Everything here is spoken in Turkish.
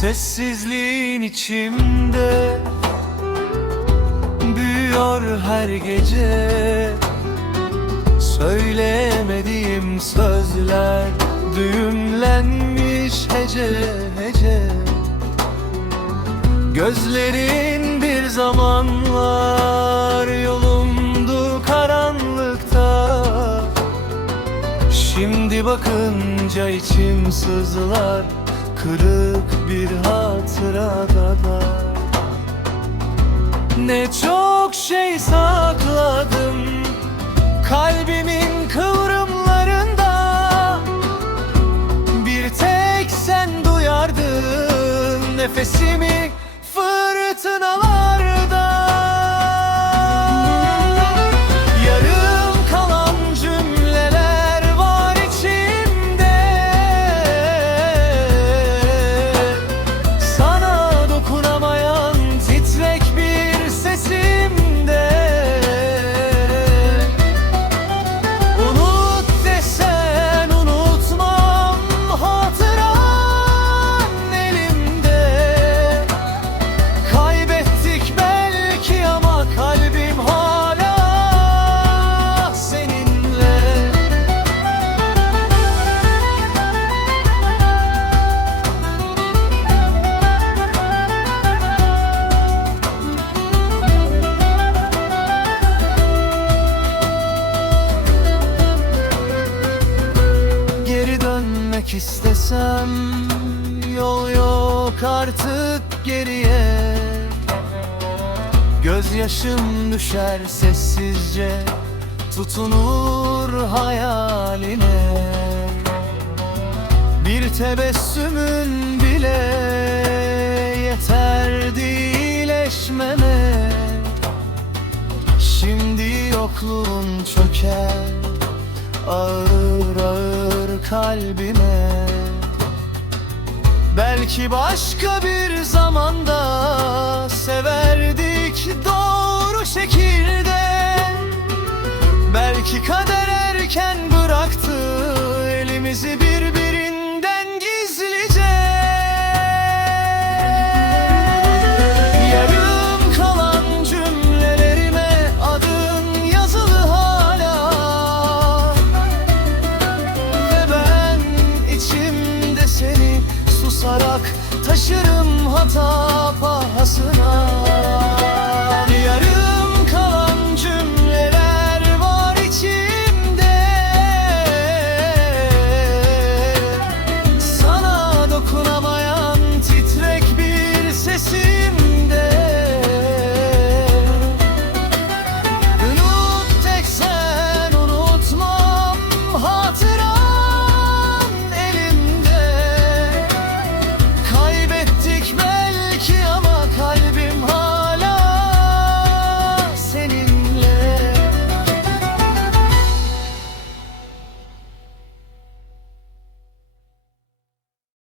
Sessizliğin içimde Büyüyor her gece. Söyleyemediğim sözler Düğümlenmiş hece hece. Gözlerin bir zamanlar Yolumdu karanlıkta. Şimdi bakınca içim sızlar Kırık bir hatırada da. Ne çok şey sakladım Kalbimin kıvrımlarında. Bir tek sen duyardın Nefesimi dönmek istesem Yol yok artık geriye. Gözyaşım düşer sessizce Tutunur hayaline. Bir tebessümün bile Yeterdi iyileşmeme. Şimdi yokluğun çöker ağır kalbime. Belki başka bir zamanda Severdik doğru şekilde. Belki kader rüyasına